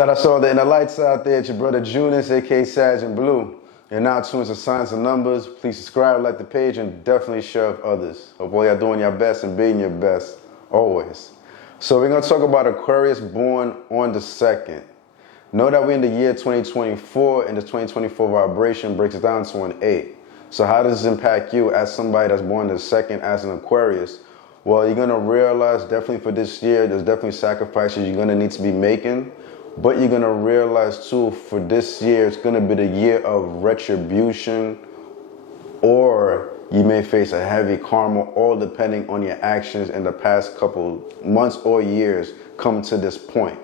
Shout out to all the inner lights out there. It's your brother Junus, aka Sag and Blue. You're now tuned to Science and Numbers. Please subscribe, like the page, and definitely share with others. Hope all y'all doing your best and being your best, always. So we're going to talk about Aquarius born on the 2nd. Know that we're in the year 2024, and the 2024 vibration breaks down to an 8. So how does this impact you as somebody that's born the 2nd as an Aquarius? Well, you're going to realize definitely for this year, there's definitely sacrifices you're going to need to be making. But you're going to realize too, for this year, it's going to be the year of retribution, or you may face a heavy karma, all depending on your actions in the past couple months or years come to this point.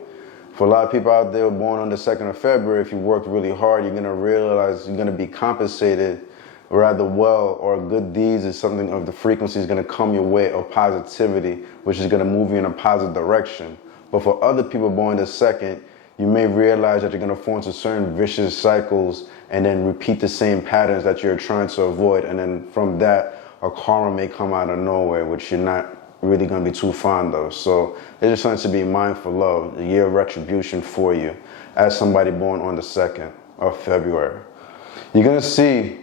For a lot of people out there born on the 2nd of February, if you worked really hard, you're going to realize you're going to be compensated rather well, or good deeds is something of the frequency is going to come your way of positivity, which is going to move you in a positive direction. But for other people born the 2nd, you may realize that you're going to fall into certain vicious cycles and then repeat the same patterns that you're trying to avoid. And then from that, a karma may come out of nowhere, which you're not really going to be too fond of. So it's just something to be mindful of, the year of retribution for you as somebody born on the 2nd of February. You're going to see,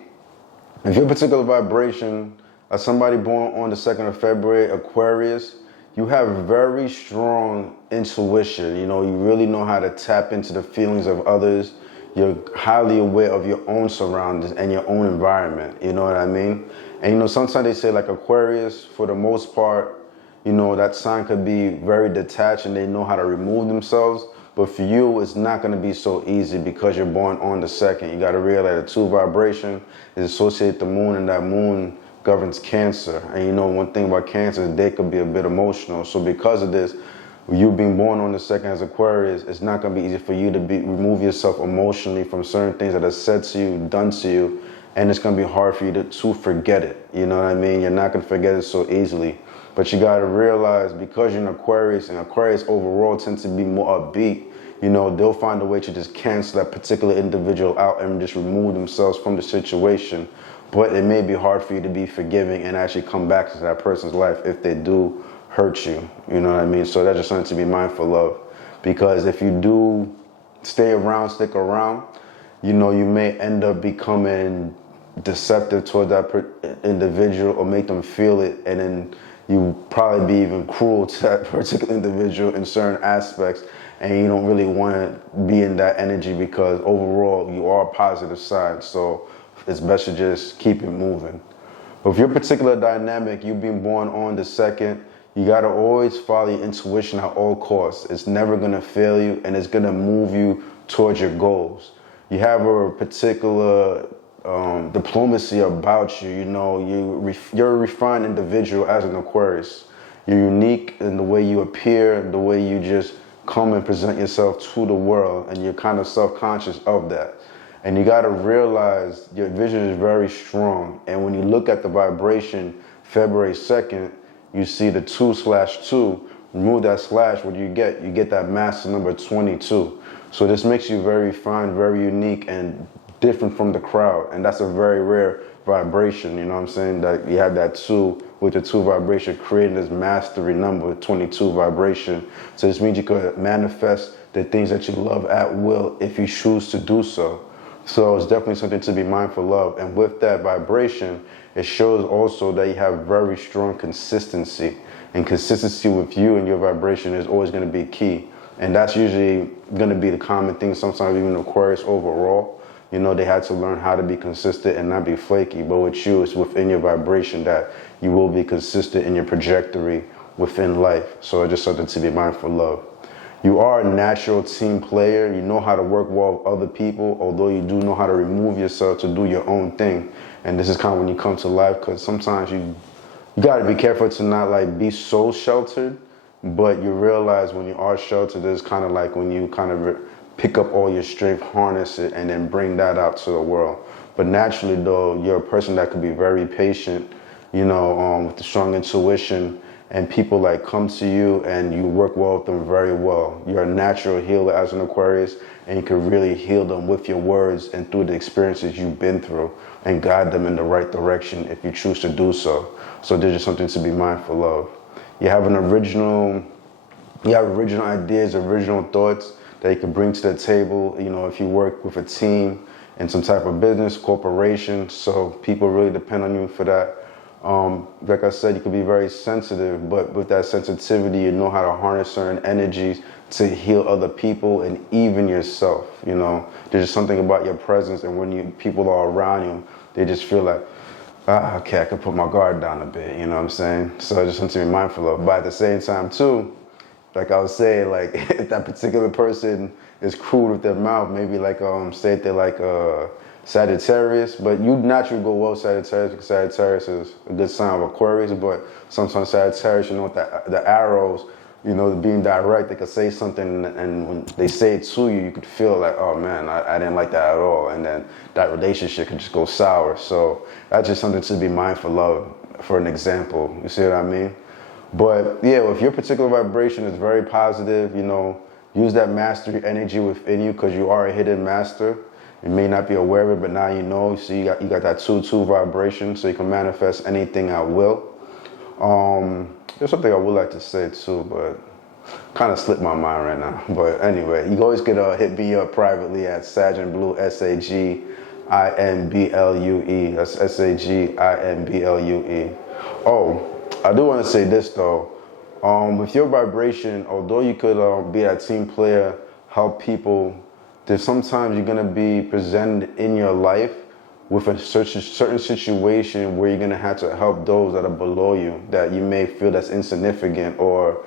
if your particular vibration, as somebody born on the 2nd of February, Aquarius, you have very strong intuition. You know, you really know how to tap into the feelings of others. You're highly aware of your own surroundings and your own environment. You know what I mean? And, you know, sometimes they say like Aquarius, for the most part, you know, that sign could be very detached and they know how to remove themselves. But for you, it's not going to be so easy because you're born on the 2nd. You got to realize the 2 vibration is associated with the moon, and that moon governs Cancer. And you know, one thing about Cancer is they could be a bit emotional. So because of this, you being born on the 2nd as Aquarius, it's not going to be easy for you to remove yourself emotionally from certain things that are said to you, done to you, and it's going to be hard for you to forget it. You know what I mean? You're not going to forget it so easily. But you got to realize, because you're an Aquarius, and Aquarius overall tends to be more upbeat, you know, they'll find a way to just cancel that particular individual out and just remove themselves from the situation. But it may be hard for you to be forgiving and actually come back to that person's life if they do hurt you. You know what I mean? So that's just something to be mindful of. Because if you do stick around, you know, you may end up becoming deceptive toward that individual, or make them feel it, and then you probably be even cruel to that particular individual in certain aspects, and you don't really want to be in that energy, because overall you are a positive side. So it's best to just keep it moving. But if your particular dynamic, you being born on the 2nd, you got to always follow your intuition at all costs. It's never going to fail you, and it's going to move you towards your goals. You have a particular diplomacy about you. You know, you're a refined individual as an Aquarius. You're unique in the way you appear, the way you just come and present yourself to the world, and you're kind of self-conscious of that. And you got to realize your vision is very strong. And when you look at the vibration, February 2nd, you see the 2/2. Remove that slash, what do you get? You get that master number 22. So this makes you very fine, very unique, and different from the crowd. And that's a very rare vibration, you know what I'm saying? That you have that 2 with the 2 vibration, creating this mastery number, 22 vibration. So this means you could manifest the things that you love at will if you choose to do so. So it's definitely something to be mindful of. And with that vibration, it shows also that you have very strong consistency. And consistency with you and your vibration is always going to be key. And that's usually going to be the common thing. Sometimes even Aquarius overall, you know, they had to learn how to be consistent and not be flaky. But with you, it's within your vibration that you will be consistent in your trajectory within life. So it's just something to be mindful of. You are a natural team player. You know how to work well with other people, although you do know how to remove yourself to do your own thing. And this is kind of when you come to life, because sometimes you got to be careful to not like be so sheltered, but you realize when you are sheltered, it's kind of like when you kind of pick up all your strength, harness it, and then bring that out to the world. But naturally though, you're a person that could be very patient, you know, with the strong intuition, and people like come to you and you work well with them very well. You're a natural healer as an Aquarius, and you can really heal them with your words and through the experiences you've been through, and guide them in the right direction if you choose to do so. So there's just something to be mindful of. You have original ideas, original thoughts that you can bring to the table, you know, if you work with a team in some type of business, corporation. So people really depend on you for that. Like I said, you can be very sensitive, but with that sensitivity, you know how to harness certain energies to heal other people and even yourself. You know, there's just something about your presence, and when people are around you, they just feel like, okay, I can put my guard down a bit. You know what I'm saying? So I just want to be mindful of. But at the same time, too, like I was saying, like if that particular person is crude with their mouth, maybe like say they're like Sagittarius, but you naturally go well Sagittarius because Sagittarius is a good sign of Aquarius, but sometimes Sagittarius, you know, with the arrows, you know, being direct, they could say something, and when they say it to you, you could feel like, oh man, I didn't like that at all, and then that relationship could just go sour. So that's just something to be mindful of, for an example. You see what I mean? But yeah, if your particular vibration is very positive, you know, use that mastery energy within you, because you are a hidden master. You may not be aware of it, but now you know. So you got that 2-2 vibration, so you can manifest anything at will. There's something I would like to say too, but kind of slipped my mind right now. But anyway, you always could hit me up privately at Saginblue, SAGINBLUE. That's SAGINBLUE. Oh, I do want to say this though. With your vibration, although you could be a team player, help people, there's sometimes you're gonna be presented in your life with a certain situation where you're gonna have to help those that are below you, that you may feel that's insignificant, or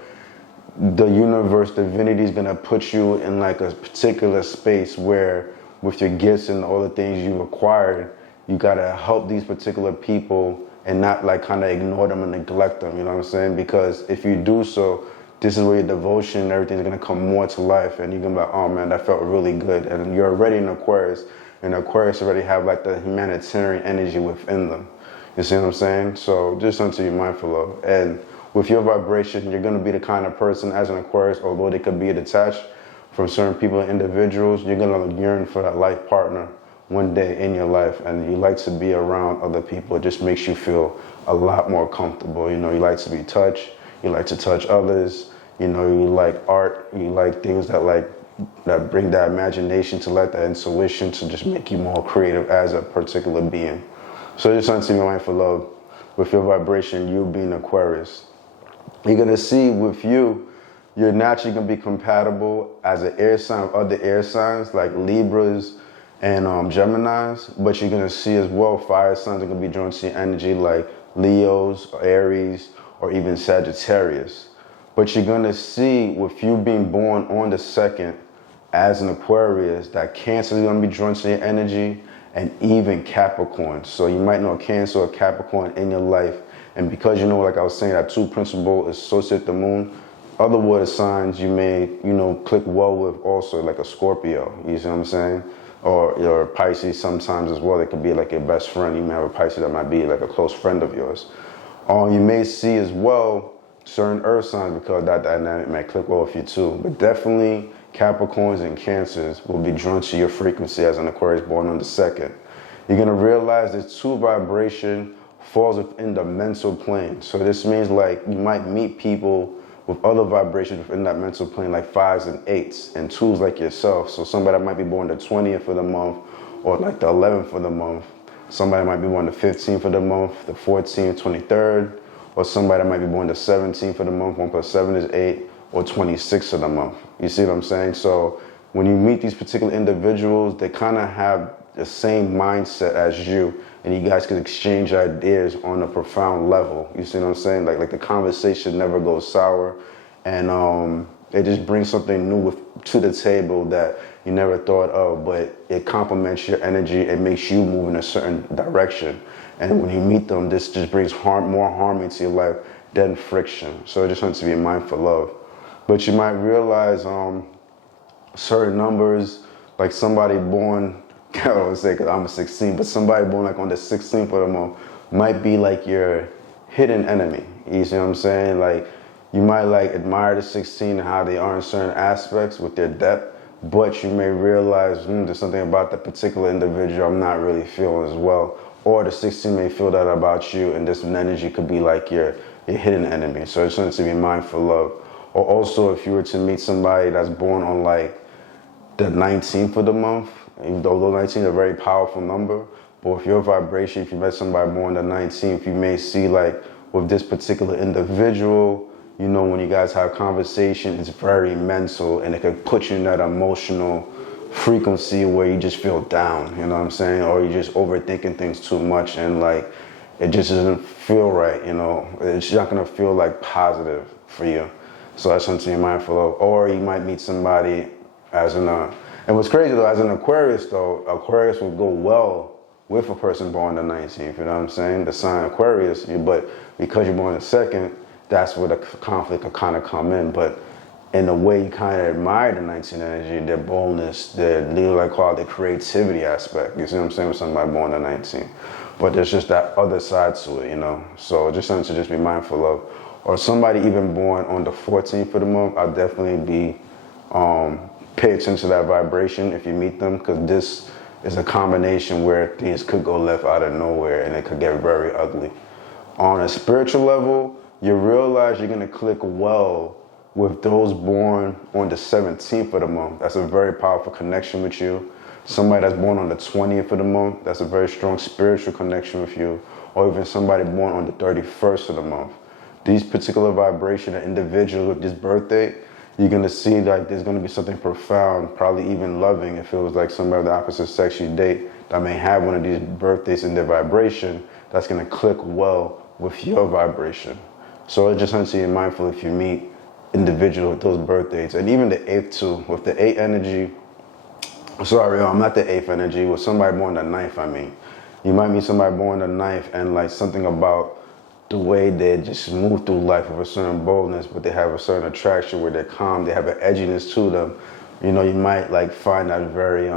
the universe, divinity is gonna put you in like a particular space where, with your gifts and all the things you've acquired, you gotta help these particular people and not like kind of ignore them and neglect them, you know what I'm saying? Because if you do so, this is where your devotion and everything's gonna come more to life, and you're gonna be like, oh man, that felt really good. And you're already in Aquarius, and Aquarius already have like the humanitarian energy within them. You see what I'm saying? So just something to be mindful of. And with your vibration, you're gonna be the kind of person as an Aquarius, although they could be detached from certain people and individuals, you're gonna yearn for that life partner one day in your life, and you like to be around other people. It just makes you feel a lot more comfortable. You know, you like to be touched, you like to touch others, you know, you like art, you like things that bring that imagination to life, that intuition to just make you more creative as a particular being. So just something to be mindful of with your vibration, you being Aquarius. You're gonna see with you, you're naturally gonna be compatible as an air sign with other air signs like Libras and Geminis, but you're gonna see as well fire signs are gonna be drawn to your energy like Leos, Aries, or even Sagittarius. But you're gonna see with you being born on the 2nd as an Aquarius, that Cancer is gonna be drawn to your energy, and even Capricorn. So you might know a Cancer or Capricorn in your life. And because you know, like I was saying, that 2 principle is associated with the moon, other water signs you may, you know, click well with also, like a Scorpio, you see what I'm saying? Or your Pisces sometimes as well. It could be like your best friend. You may have a Pisces that might be like a close friend of yours. You may see as well certain earth signs, because that dynamic may click well with you too. But definitely Capricorns and Cancers will be drawn to your frequency as an Aquarius born on the 2nd. You're gonna realize this 2 vibration falls within the mental plane. So this means like you might meet people with other vibrations within that mental plane, like 5s and 8s, and 2s like yourself. So somebody that might be born the 20th of the month, or like the 11th of the month. Somebody might be born the 15th of the month, the 14th, 23rd, or somebody that might be born the 17th of the month, 1 + 7 is 8, or 26th of the month. You see what I'm saying? So when you meet these particular individuals, they kind of have the same mindset as you, and you guys can exchange ideas on a profound level. You see what I'm saying? Like the conversation never goes sour, and it just brings something new to the table that you never thought of, but it complements your energy. It makes you move in a certain direction. And when you meet them, this just brings more harmony to your life than friction. So I just want to be mindful of. But you might realize certain numbers, like somebody born, I don't want to say because I'm a 16, but somebody born like on the 16th of the month might be like your hidden enemy. You see what I'm saying? Like you might like admire the 16 and how they are in certain aspects with their depth, but you may realize there's something about that particular individual I'm not really feeling as well. Or the 16 may feel that about you, and this energy could be like your hidden enemy. So it's something to be mindful of. Or also if you were to meet somebody that's born on like the 19th of the month, even though the 19th is a very powerful number. But with your vibration, if you met somebody born the 19th, you may see like with this particular individual, you know, when you guys have conversation, it's very mental and it could put you in that emotional frequency where you just feel down, you know what I'm saying? Or you're just overthinking things too much and like, it just doesn't feel right, you know? It's not gonna feel like positive for you. So that's something you're mindful of. Or you might meet somebody as and what's crazy though, as an Aquarius though, Aquarius will go well with a person born the 19th, you know what I'm saying? The sign Aquarius, but because you're born the 2nd, that's where the conflict will kind of come in. But in the way you kind of admire the 19 energy, their boldness, their, I call it the creativity aspect, you see what I'm saying, with somebody born the 19th. But there's just that other side to it, you know? So just something to just be mindful of. Or somebody even born on the 14th of the month, I'll definitely be, pay attention to that vibration if you meet them, because this is a combination where things could go left out of nowhere and it could get very ugly. On a spiritual level, you realize you're gonna click well with those born on the 17th of the month. That's a very powerful connection with you. Somebody that's born on the 20th of the month, that's a very strong spiritual connection with you. Or even somebody born on the 31st of the month. These particular vibration and individuals with this birth date, you're gonna see like there's gonna be something profound, probably even loving if it was like somebody of the opposite sex you date that may have one of these birthdays in their vibration, that's gonna click well with your vibration. So it's just something to be mindful if you meet individuals with those birth dates. And even the 8th too, with the 8th energy, sorry, I'm not the 8th energy, with somebody born the 9th, I mean. You might meet somebody born the 9th and like something about the way they just move through life with a certain boldness, but they have a certain attraction where they're calm, they have an edginess to them. You know, you might like find that very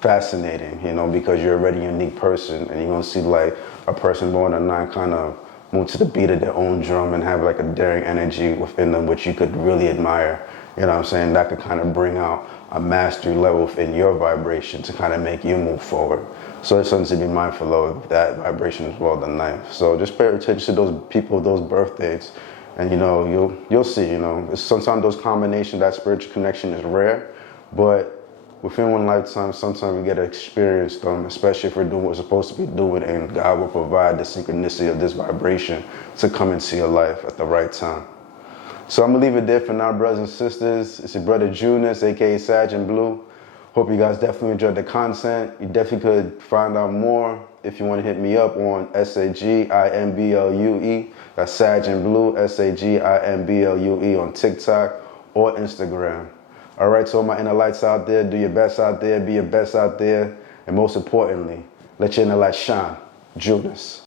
fascinating, you know, because you're already a unique person and you're gonna see like a person born at 9 kind of move to the beat of their own drum and have like a daring energy within them, which you could really admire. You know what I'm saying? That could kind of bring out a mastery level within your vibration to kind of make you move forward. So it's something to be mindful of, that vibration as well, the 9th. So just pay attention to those people, those birth dates, and you know, you'll see, you know, sometimes those combinations, that spiritual connection is rare, but within one lifetime, sometimes we get to experience them, especially if we're doing what we're supposed to be doing, and God will provide the synchronicity of this vibration to come into your life at the right time. So I'm gonna leave it there for now, brothers and sisters. It's your brother Junus, aka Sag and Blue. Hope you guys definitely enjoyed the content. You definitely could find out more if you want to hit me up on SAGIMBLUE. That's Sag and Blue, SAGIMBLUE on TikTok or Instagram. All right, so all my inner lights out there, do your best out there, be your best out there, and most importantly, let your inner light shine. Junus.